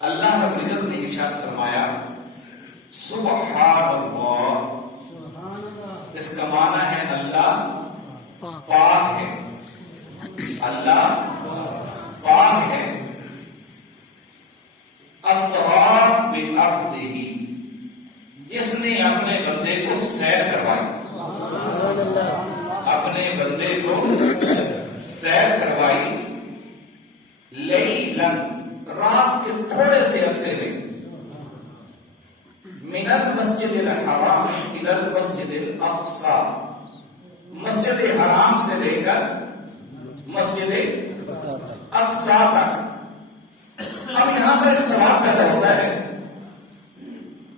اللہ رب العزت نے ارشاد فرمایا سبحان اللہ، اس کا معنی ہے اللہ پاک ہے، اللہ پاک ہے۔ اسرا بعبدہ، جس نے اپنے بندے کو سیر کروائی، اپنے بندے کو سیر کروائی، لیلا، رات کے تھوڑے سے عرصے میں، من المسجد الحرام الى المسجد الاقصی، مسجد حرام سے لے کر مسجد اقصی تک۔ اب یہاں پر ایک سوال پیدا ہوتا ہے،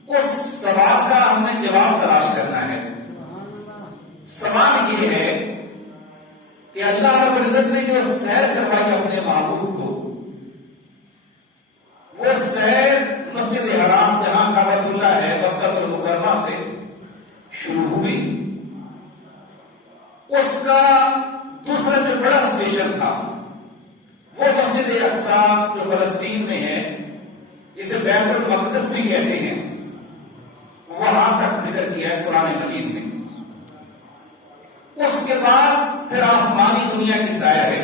اس سوال کا ہم نے جواب تلاش کرنا ہے۔ سوال یہ ہے کہ اللہ رب العزت نے جو سیر کروائی اپنے محبوب کو، وہ سیر مسجد حرام جہاں کعبۃ اللہ ہے مکہ المکرمہ سے شروع ہوئی، اس کا دوسرا جو بڑا اسٹیشن تھا وہ مسجد اقصی جو فلسطین میں ہے، اسے بیت المقدس بھی کہتے ہیں، وہاں تک ذکر کیا ہے قرآن مجید میں۔ اس کے بعد پھر آسمانی دنیا کی سیر ہے،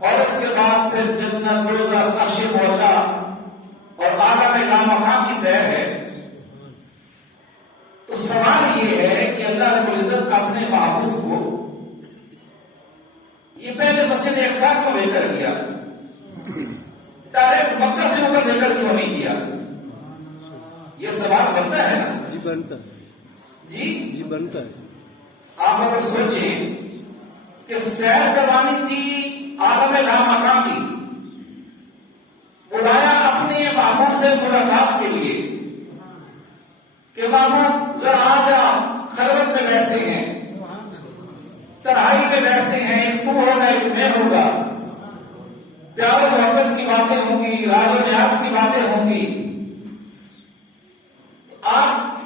اور اس کے بعد پھر جنت، دوزخ، عرش معلا اور عالم لامکان کی سیر ہے۔ تو سوال یہ ہے کہ اللہ رب العزت اپنے محبوب کو یہ پہلے مسجد اقصی کو لے کر گیا، ڈائریکٹ مکہ سے اوپر لے کر کیوں نہیں گیا؟ یہ سوال بنتا ہے نا؟ جی بنتا ہے، جی بنتا ہے۔ آپ اگر سوچیں کہ سیر کروانی تھی عالم لامکان کی، بلایا اپنے محبوب سے ملاقات کے لیے کہ محبوب ذرا آ جا، خلوت میں بیٹھتے ہیں، تنہائی میں بیٹھتے ہیں، ایک تو ہوگا ایک میں ہوگا، پیار و محبت کی باتیں ہوں گی، راز و نیاز کی باتیں ہوں گی، آپ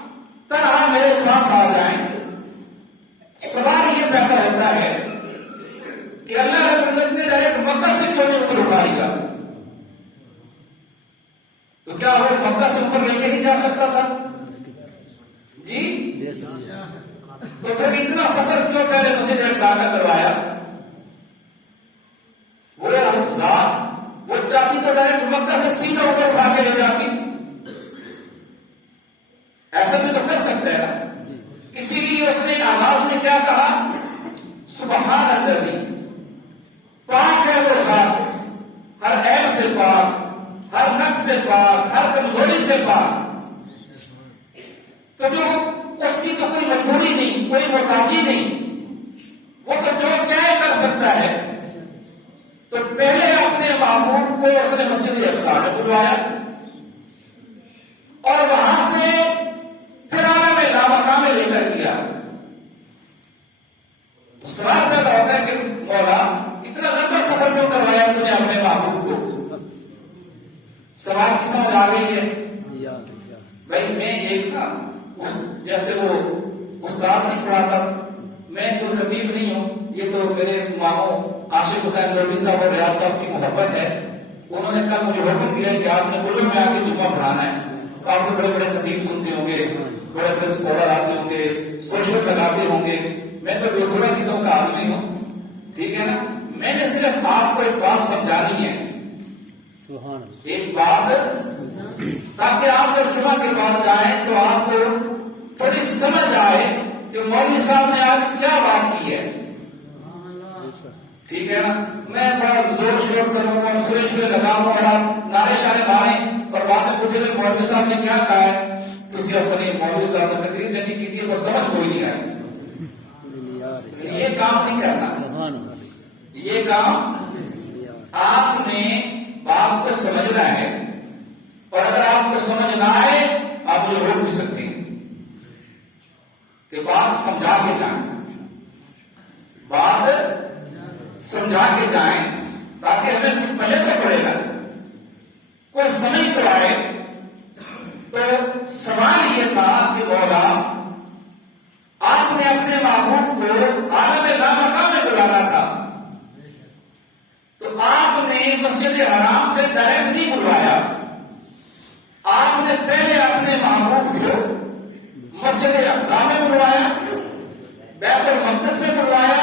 تنہا میرے پاس آ جائیں۔ سوال یہ پیدا ہوتا ہے کہ اللہ رب العزت نے ڈائریکٹ مکہ سے کیوں نہیں اوپر اٹھا لیا؟ تو کیا وہ مکہ سے اوپر لے کے نہیں جا سکتا تھا؟ جی، تو پھر اتنا سفر کیوں پہلے مسجد اقصی کا کروایا؟ وہ ذات وہ چاہتی تو ڈائریکٹ مکہ سے سیدھا اوپر اٹھا کے لے جاتی، ایسا بھی تو کر سکتا ہے نا۔ اسی لیے اس نے آغاز میں کیا کہا؟ سبحان الذی، پاک ہے وہ ذات، ہر عیب سے پاک، ہر نقص سے پاک، ہر کمزوری سے پاک۔ تو جو اس کی تو کوئی مجبوری نہیں، کوئی محتاجی نہیں، وہ تو جو چاہے کر سکتا ہے۔ تو پہلے اپنے محبوب کو اس نے مسجد اقصی میں بلوایا، اور وہاں سے پھر عالم لامکان میں لے کر گیا۔ تو سوال پیدا ہوتا ہے کہ مولا اتنا لمبا سفر کیوں کروایا تو نے اپنے محبوب کو؟ سوال کی سمجھ آ گئی ہے؟ بھائی میں ایک نا جیسے وہ استاد نہیں پڑھاتا، میں کوئی خطیب نہیں ہوں، یہ تو میرے ماموں عاشق حسین لودھی صاحب اور ریاض صاحب کی محبت ہے، انہوں نے کل مجھے حکم دیا کہ آپ نے بولو میں آ کے جمعہ پڑھانا ہے۔ تو آپ تو بڑے بڑے خطیب سنتے ہوں گے، بڑے بڑے اسکالر آتے ہوں گے، سوشل لگاتے ہوں گے، میں تو دوسرا قسم کا آدمی ہوں، ٹھیک ہے نا۔ میں نے صرف آپ کو ایک بات سمجھانی ہے، ایک بات، تاکہ آپ جب جمعہ کے بعد جائیں تو آپ کو تھوڑی سمجھ آئے کہ مولوی صاحب نے آج کیا بات کی ہے، ٹھیک ہے نا۔ میں بڑا زور شور کروں اور سوئچ پہ لگاؤں اور آپ نعرے شارے ماریں اور بعد میں پوچھے کہ مولوی صاحب نے کیا کہا ہے، تو اسی اپنی مولوی صاحب نے تقریر چنگی کی تھی پر سمجھ کوئی نہیں آئی۔ یہ کام نہیں کرنا، یہ کام آپ نے بات کو سمجھنا ہے، اور اگر آپ کو سمجھ نہ آئے آپ یہ روک بھی سکتے ہیں کہ بات سمجھا کے جائیں، بات سمجھا کے جائیں، تاکہ ہمیں کچھ پہلے تو پڑے گا، کوئی سمجھ تو آئے۔ تو سوال یہ تھا کہ مولا آپ نے اپنے محبوب کو عالم لامکان میں بلانا تھا، تو آپ نے مسجد مسجد حرام سے ڈائریکٹ نہیں بلوایا، آپ نے پہلے اپنے محبوب کو مسجد اقصی میں بلوایا، بیت المقدس میں بلوایا،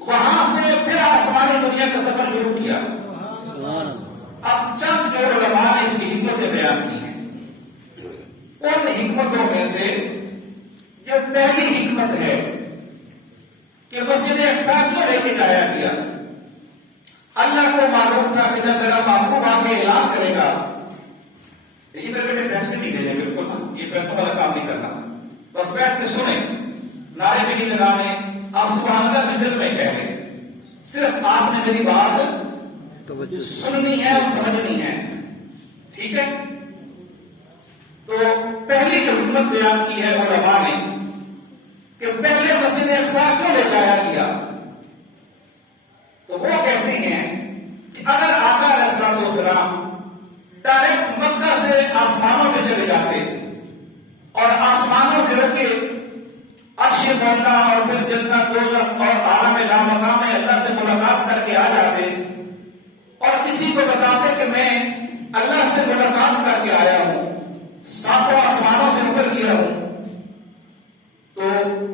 وہاں سے پھر آسمانی دنیا کا سفر شروع کیا۔ اب چند جو علماء نے اس کی حکمتیں بیان کی ہیں، ان حکمتوں میں سے جو پہلی حکمت ہے کہ مسجد اقصی کیوں لے کے جایا گیا؟ اللہ کو معلوم تھا کہ جب میرا محبوب آ کے اعلان کرے گا، یہ میرے بیٹے پیسے نہیں دینے، بالکل نا، یہ پیسوں والا کام نہیں کرنا، بس بیٹھ کے سنیں، نعرے بھی نہیں لگانے، آپ سبحان اللہ میں دل میں کہیں، صرف آپ نے میری بات سننی ہے اور سمجھنی ہے، ٹھیک ہے؟ تو پہلی جو حکمت بیان کی ہے علماء نے کہ پہلے مسجد اقصی کیوں لے جایا گیا، تو وہ کہتے ہیں کہ اگر آقا علیہ السلام ڈائریکٹ مکہ سے آسمانوں پہ چلے جاتے اور آسمانوں سے رکھ کے عرش مولا اور پھر جنت دوزخ اور عالم لامقام میں اللہ سے ملاقات کر کے آ جاتے اور کسی کو بتاتے کہ میں اللہ سے ملاقات کر کے آیا ہوں، ساتوں آسمانوں سے اوپر گیا ہوں، تو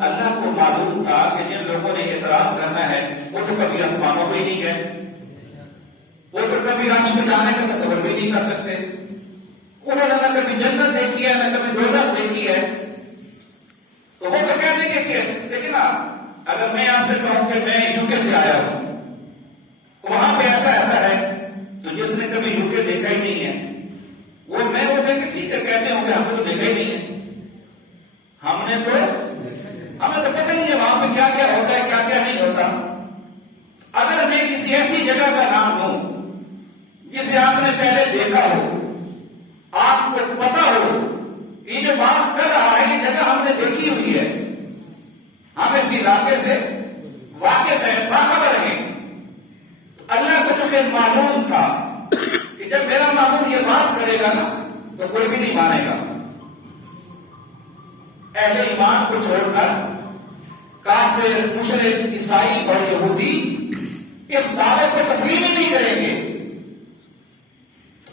اللہ کو معلوم تھا کہ جن لوگوں نے اعتراض کرنا ہے وہ تو کبھی آسمانوں پہ ہی نہیں گئے، وہ تو کبھی عرش میں جانے کا تصور بھی نہیں کر سکتے، انہوں نے نہ کبھی جنت دیکھی ہے نہ کبھی دوزخ دیکھی ہے، تو وہ تو کہتے ہیں کہ دیکھیں نا، اگر میں آپ سے کہوں کہ میں یو کے سے آیا ہوں، وہاں پہ ایسا ایسا ہے، تو جس نے کبھی یو کے دیکھا ہی نہیں ہے وہ میں وہ کہ ٹھیک ہے کہتے ہوں کہ ہم نے تو دیکھا ہی نہیں ہے، ہمیں تو پتہ نہیں ہے وہاں پہ کیا کیا ہوتا ہے کیا کیا نہیں ہوتا۔ اگر میں کسی ایسی جگہ کا نام لوں جسے آپ نے پہلے دیکھا ہو، آپ کو پتا ہو یہ جو بات کر رہا ہے یہ جگہ ہم نے دیکھی ہوئی ہے، ہم اس علاقے سے واقف ہیں، باخبر ہیں، تو اللہ کو چونکہ معلوم تھا کہ جب میرا معلوم یہ بات کرے گا نا تو کوئی بھی نہیں مانے گا، اہل ایمان کو چھوڑ کر کافر، مشرک، عیسائی اور یہودی اس دعوے کو تسلیم ہی نہیں کریں گے۔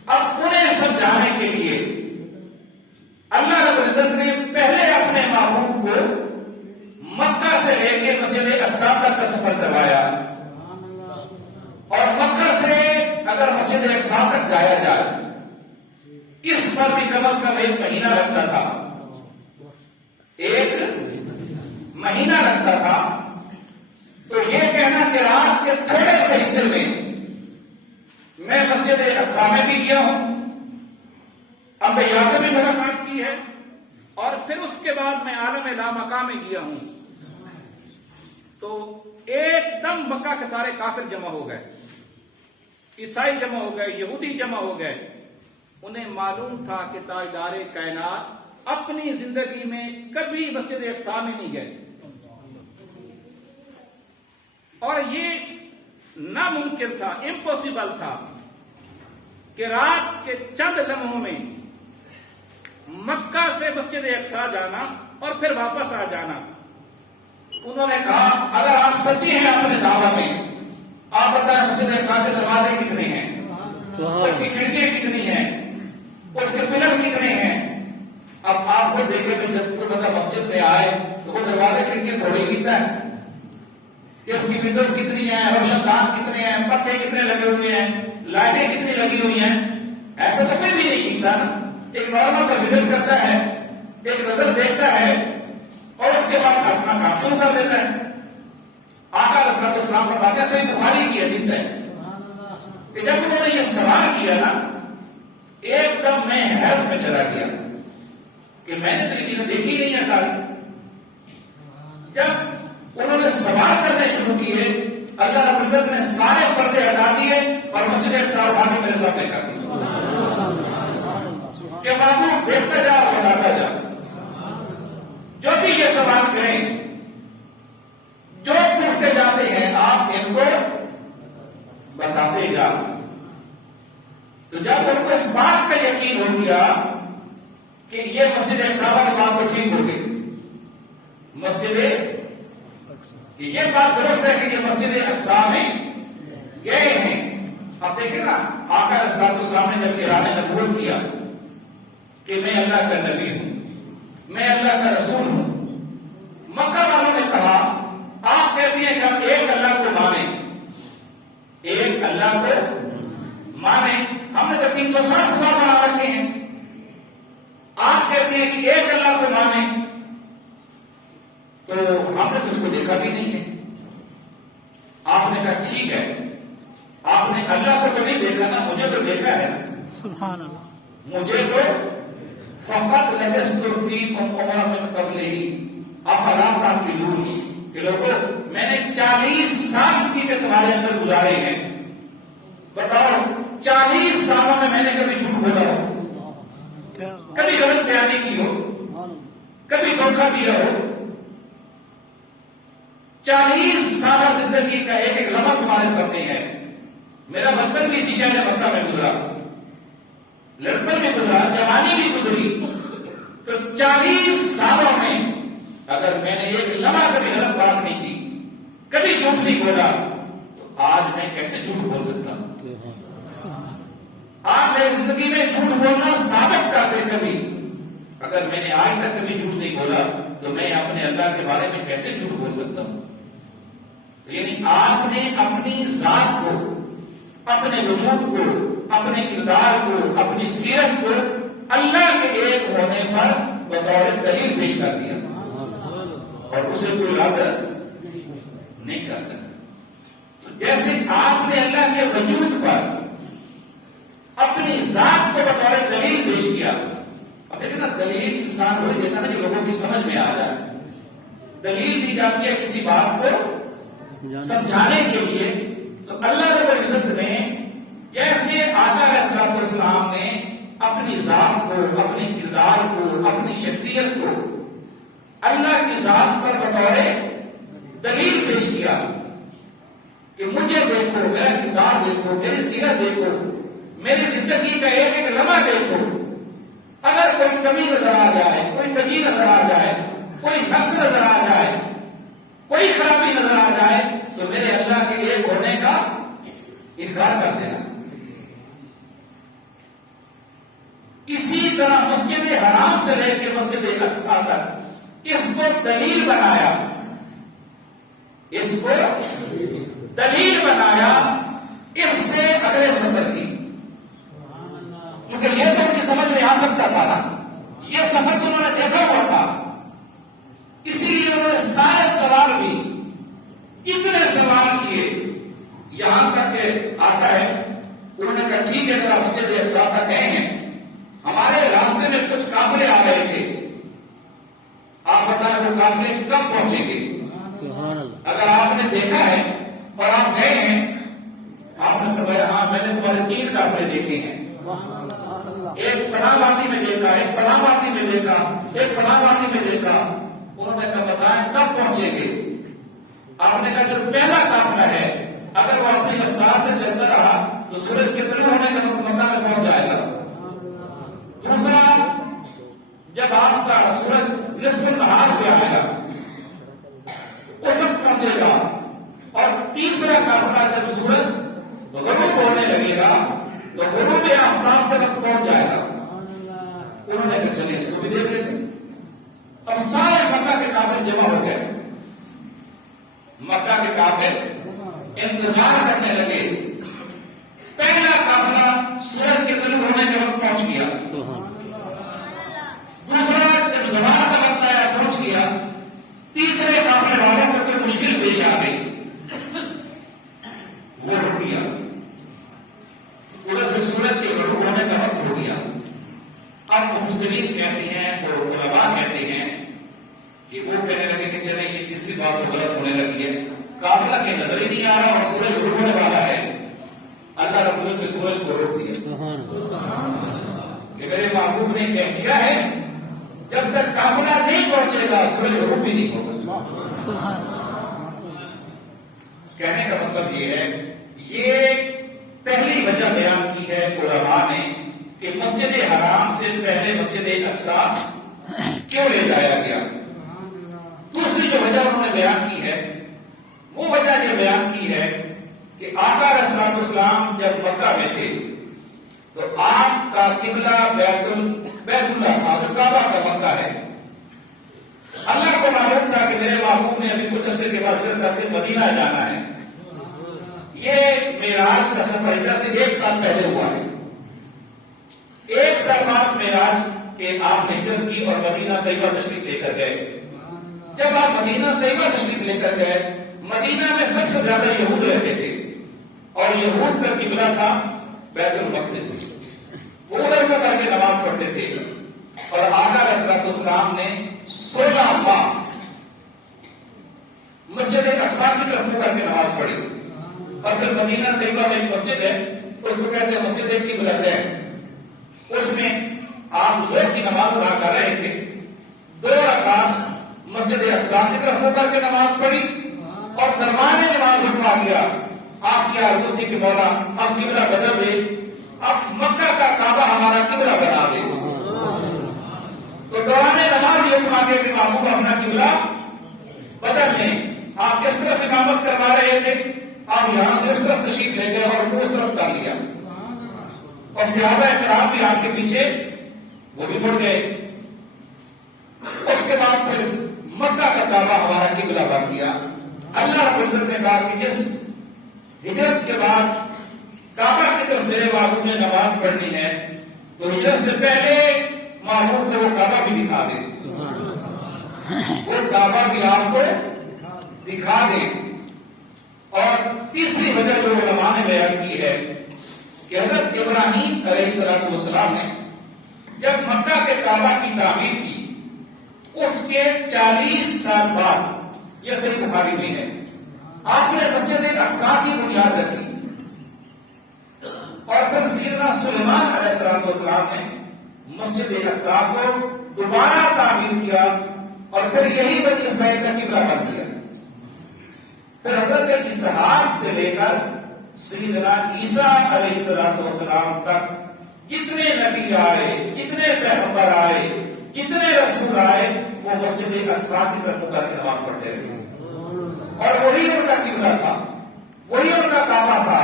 اب انہیں سمجھانے کے لیے اللہ رب العزت نے پہلے اپنے محبوب کو مکہ سے لے کے مسجد اقصی تک کا سفر کروایا، اور مکہ سے اگر مسجد اقصی تک جایا جائے اس پر بھی کم از کم 1 مہینہ لگتا تھا، 1 مہینہ لگتا تھا، تو یہ کہنا کہ رات کے تھوڑے سے حصے میں مسجد اقصی میں بھی گیا ہوں، انبیاء سے بھی ملاقات کی ہے، اور پھر اس کے بعد میں عالم لامقام میں گیا ہوں، تو ایک دم مکہ کے سارے کافر جمع ہو گئے، عیسائی جمع ہو گئے، یہودی جمع ہو گئے، انہیں معلوم تھا کہ تاجدار کائنات اپنی زندگی میں کبھی مسجد اقصی میں نہیں گئے، اور یہ ناممکن تھا، امپاسبل تھا کہ رات کے چند لمحوں میں مکہ سے مسجد اقصی جانا اور پھر واپس آ جانا۔ انہوں نے کہا اگر آپ سچے ہیں اپنے دعویٰ میں، آپ بتائیں مسجد اقصی کے دروازے کتنے ہیں، اس کی کھڑکیاں کتنی ہیں، اس کے پلر کتنے ہیں۔ اب آپ کو دیکھیں کہ جب کوئی بندہ مسجد میں آئے تو وہ دروازے کھڑکیاں تھوڑی گنتا ہے کہ اس کی ونڈوز کتنی ہیں، روشن دان کتنے ہیں، پکے کتنے لگے ہوئے ہیں، لائٹیں کتنی لگی ہوئی ہیں، ایسا تو کوئی بھی نہیں گنتا نا۔ ایک نارمل سا وزٹ کرتا ہے، ایک نظر دیکھتا ہے اور اس کے بعد اپنا کام شروع کر دیتا ہے۔ آقا علیہ السلام فرماتے ہیں، صحیح بخاری کی حدیث ہے کہ جب انہوں نے یہ سوال کیا نا، ایک دم میں حیرت میں چلا گیا کہ میں نے تو یہ چیزیں دیکھی نہیں ہے ساری۔ جب انہوں نے سوال کرنے شروع کیے، اللہ رب العزت نے سارے پردے ہٹا دیے اور مسجد اقصی اٹھا کے میرے سامنے کر دی کہ محبوب دیکھتا جا اور بتاتا جا، جو بھی یہ سوال کریں، جو پوچھتے جاتے ہیں آپ ان کو بتاتے جا۔ تو جب ان کو اس بات کا یقین ہو گیا کہ یہ مسجد اقصی کی بات تو ٹھیک ہو گئی، یہ بات درست ہے کہ یہ مسجد اقصی میں گئے ہیں، اب دیکھیں نا آقا علیہ السلام نے جب اعلان نبوت کیا کہ میں اللہ کا نبی ہوں، میں اللہ کا رسول ہوں، مکہ والوں نے کہا آپ کہتی ہیں کہ ہم ایک اللہ کو مانیں، ایک اللہ کو مانیں، ہم نے تو 360 خدا بنا رکھے ہیں، آپ کہتی ہیں کہ ایک اللہ کو مانیں، تو ہم نے تو اس کو دیکھا بھی نہیں ہے۔ آپ نے کہا ٹھیک ہے، آپ نے اللہ کو کبھی دیکھا نا، مجھے تو دیکھا ہے، سبحان اللہ، مجھے تو فقط لبثت فیکم امما من قبلہ افلا تعقلون، کہ لوگوں میں نے 40 سال کی میں تمہارے اندر گزارے ہیں، بتاؤ 40 سالوں میں نے کبھی جھوٹ بولا ہو، کبھی غلط بیانی کی ہو، کبھی دھوکہ دیا ہو؟ 40 سالہ زندگی کا ایک ایک لمحہ تمہارے سامنے ہے۔ میرا بچپن بھی اسی شہر مکہ میں گزرا، لڑکپن بھی گزرا، جوانی بھی گزری، تو 40 سالوں میں اگر میں نے ایک لمحہ کبھی غلط بات نہیں کی، کبھی جھوٹ نہیں بولا، تو آج میں کیسے جھوٹ بول سکتا ہوں؟ آج میری زندگی میں جھوٹ بولنا ثابت کر دے کبھی، اگر میں نے آج تک کبھی جھوٹ نہیں بولا تو میں اپنے اللہ کے بارے میں کیسے جھوٹ بول سکتا ہوں؟ یعنی آپ نے اپنی ذات کو، اپنے وجود کو، اپنے کردار کو، اپنی سیرت کو اللہ کے ایک ہونے پر بطور دلیل پیش کر دیا، اور اسے کوئی رد نہیں کر سکتا۔ تو جیسے آپ نے اللہ کے وجود پر اپنی ذات کو بطور دلیل پیش کیا، اب دیکھیں نا دلیل انسان وہی دیتا نا جو لوگوں کی سمجھ میں آ جائے، دلیل دی جاتی ہے کسی بات کو سمجھانے کے لیے، تو اللہ رب العزت نے جیسے آقا علیہ السلام نے اپنی ذات کو، اپنے کردار کو، اپنی شخصیت کو اللہ کی ذات پر بطور دلیل پیش کیا کہ مجھے دیکھو، میرا کردار دیکھو، میری سیرت دیکھو، میری زندگی کا ایک ایک لمحہ دیکھو، اگر کوئی کمی نظر آ جائے، کوئی کجی نظر آ جائے، کوئی نقص نظر آ جائے، کوئی خرابی نظر آ جائے، تو میرے اللہ کے ایک ہونے کا انکار کر دینا۔ اسی طرح مسجد حرام سے لے کے مسجد اقصی تک اس کو دلیل بنایا، اس کو دلیل بنایا اس سے اگلے سفر کی، کیونکہ یہ تو ان کی سمجھ میں آ سکتا تھا نا، یہ سفر تو انہوں نے دیکھا ہوا تھا، اسی لیے انہوں نے سارے سوال بھی، اتنے سوال کیے، یہاں تک کہ آتا ہے انہوں نے کہا ٹھیک ہے ذرا مسجد اقصی تک گئے ہیں، ہمارے راستے میں کچھ قافلے آ رہے تھے، آپ بتائیں وہ قافلے کب پہنچیں گے؟ اگر آپ نے دیکھا ہے اور آپ گئے ہیں، آپ نے فرمایا ہاں میں نے تمہارے 3 قافلے دیکھے ہیں، ایک فلاں وادی میں دیکھا، ایک فلاں وادی میں دیکھا، ایک فلاں وادی میں دیکھا۔ انہوں نے کہا بتائیں کب پہنچیں گے؟ آپ نے کہا جو پہلا قافلہ ہے اگر وہ اپنی رفتار سے چلتا رہا تو سورج کے طلوع ہونے کے وقت مکہ میں پہنچ جائے گا، دوسرا جب آپ کا سورج نصف النہار پہ آئے گا اس وقت پہنچے گا، اور تیسرا قافلہ جب سورج غروب ہونے لگے گا تو غروب آفتاب تک پہنچ جائے گا۔ انہوں نے کہا چلیے اس کو بھی دیکھ لیتے۔ اب سارے مکہ کے کافر جمع ہو گئے، مکہ کے کافر انتظار کرنے لگے، پہلا قافلہ سورج کے طلوع ہونے کے وقت پہنچ گیا، دوسرا جب زوال کا وقت آیا پہنچ گیا، تیسرے قافلے والوں کو کوئی مشکل پیش آ گئی، وہ رک گیا، ادھر سے سورج کے غروب ہونے کا وقت ہو گیا۔ اب مفسرین کہتے ہیں اور علماء کہتے ہیں کہ وہ کہنے لگے کہ چلیں یہ تیسری بات تو غلط ہونے لگی ہے، قافلہ کی نظر ہی نہیں آ رہا اور سورج غروب ہونے والا ہے، اللہ رب العزت نے سورج کو روک دیا کہ میرے محبوب نے کہہ دیا ہے جب تک قافلہ نہیں پہنچے گا سورج غروب بھی نہیں ہوگا۔ کہنے کا مطلب یہ ہے، یہ پہلی وجہ بیان کی ہے علماء نے کہ مسجد حرام سے پہلے مسجد اقصی کیوں لے جایا گیا۔ دوسری جو وجہ انہوں نے بیان کی ہے وہ وجہ یہ بیان کی ہے کہ آقا علیہ السلام جب مکہ میں تھے تو آپ کا قبلہ بیت اللہ تھا، جو کعبہ کا مکہ ہے۔ اللہ کو معلوم تھا کہ میرے محبوب نے ابھی کچھ عرصے کے بعد ہجرت کر کے مدینہ جانا ہے۔ یہ معراج کا سفر ادھر سے 1 سال پہلے ہوا ہے۔ 1 سال بعد معراج کے آپ نے ہجرت کی اور مدینہ طیبہ تشریف لے کر گئے۔ جب آپ مدینہ طیبہ تشریف لے کر گئے، مدینہ میں سب سے زیادہ یہود رہتے تھے اور یہود کا قبلہ تھا بیت المقدس۔ وہ ادھر کو کر کے نماز پڑھتے تھے اور آقا علیہ السلام نے 16 ماہ مسجد اقصی کی طرف منہ کر کے نماز پڑھی۔ اور پھر مدینہ طیبہ میں ایک مسجد ہے، اس کو کہتے ہیں مسجد قبلتین۔ اس میں آپ ظہر کی نماز ادا کر رہے تھے، 2 رکعت مسجد اقصی کی طرف منہ کر کے نماز پڑھی اور درمیان نماز رکوا دیا۔ آپ کی آرزو تھی کہ مولا اب قبلہ بدل دے، اب مکہ کا کعبہ ہمارا قبلہ بنا دے۔ تو دوران نماز یہ فرما کے کہ محبوب اپنا قبلہ بدل لیں۔ آپ کس طرف امامت کروا رہے تھے، آپ یہاں سے اس طرف تشریف لے گئے اور اس طرف کر لیا، اور صحابہ کرام بھی آپ کے پیچھے وہ بھی مڑ گئے۔ اس کے بعد پھر مکہ کا کعبہ ہمارا قبلہ بن گیا۔ اللہ رب العزت نے کہا کہ جس ہجرت کے بعد کعبہ کی طرف میرے محبوب نے نماز پڑھنی ہے تو ہجرت سے پہلے محبوب کو وہ کعبہ بھی دکھا دے، وہ کعبہ بھی آپ کو دکھا دے۔ اور تیسری وجہ جو علماء نے بیان کی ہے کہ حضرت ابراہیم علیہ السلام نے جب مکہ کے کعبہ کی تعمیر کی، اس کے 40 سال بعد، یہ صحیح بخاری میں ہے، آپ نے مسجد اقصی کی بنیاد رکھی اور پھر سیدنا سلیمان علیہ السلام نے مسجد اقصی کو دوبارہ تعمیر کیا اور پھر یہی بنی اسرائیل کا قبلہ بن دیا۔ پھر حضرت اسحاق سے لے کر سیدنا عیسیٰ علیہ السلام تک کتنے نبی آئے، کتنے پیغمبر آئے، کتنے رسول آئے، وہ مسجد اقصی کی طرف منہ کر کے نماز پڑھتے رہے اور وہی ان کا قبلہ تھا، وہی ان کا کعبہ تھا۔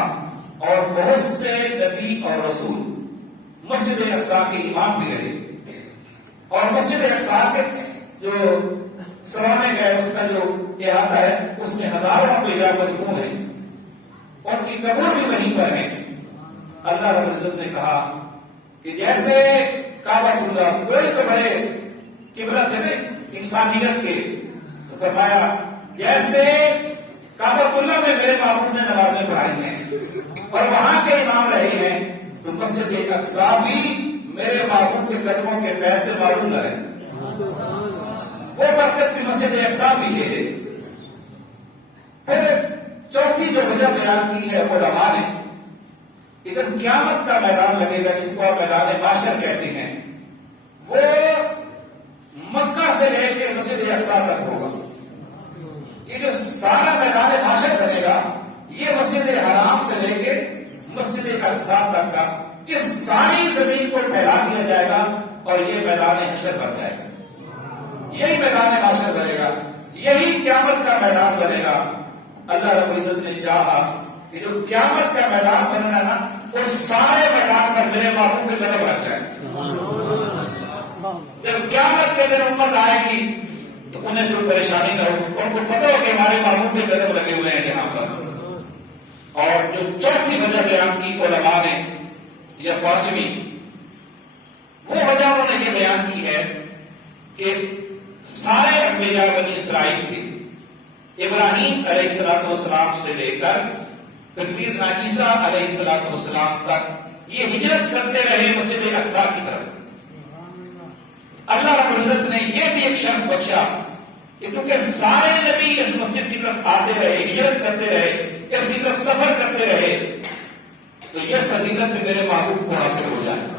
اور بہت سے نبی اور رسول مسجد اقصی کے امام بھی رہے، اور مسجد اقصی کے جو سرانے گئے اس کا جو احاطہ ہے اس میں ہزاروں انبیاء مدفون ہیں، ان کی قبر بھی وہیں پر ہے۔ اللہ رب العزت نے کہا کہ جیسے کعبۃ اللہ کوئی تو بڑے قبلہ تھے انسانیت کے، تو فرمایا جیسے کعبۃ اللہ میں میرے محبوب نے نمازیں پڑھائی ہیں اور وہاں کے امام رہے ہیں، تو مسجد اقصی بھی میرے محبوب کے قدموں کے فیض سے معلوم نہ رہے، وہ برکت بھی مسجد اقصی بھی لے لے۔ پھر چوتھی جو وجہ بیان کی ہے علماء نے، ادھر قیامت کا میدان لگے گا جس کو آپ میدان معاشر کہتے ہیں، وہ مکہ سے لے کے مسجد اقصی تک ہوگا۔ یہ جو سارا میدان معاشر بنے گا یہ مسجد حرام سے لے کے مسجد اقصی تک کا، اس ساری زمین کو پھیلا دیا جائے گا اور یہ میدان حشر بن جائے گا، یہی میدان معاشر بنے گا، یہی قیامت کا میدان بنے گا۔ اللہ رب العزت نے چاہا کہ جو قیامت کا میدان بننا نا، اس سارے میدان پر میرے محبوب کے قدم رکھ جائے۔ جب قیامت کے دن امت آئے گی تو انہیں کوئی پریشانی نہ ہو، ان کو پتہ ہو کہ ہمارے محبوب کے قدم لگے ہوئے ہیں یہاں پر۔ اور جو چوتھی وجہ بیان کی علماء نے، یا 5ویں، وہ وجہ انہوں نے یہ بیان کی ہے کہ سارے انبیاء بنی اسرائیل کے، ابراہیم علیہ السلام سے لے کر پھر سیدنا عیسیٰ علیہ السلام تک یہ ہجرت کرتے رہے مسجد اقصی کی طرف۔ اللہ رب العزت نے یہ بھی ایک شرط بخشا کہ کیونکہ سارے نبی اس مسجد کی طرف آتے رہے، ہجرت کرتے رہے، اس کی طرف سفر کرتے رہے، تو یہ فضیلت بھی میرے محبوب کو حاصل ہو جائے۔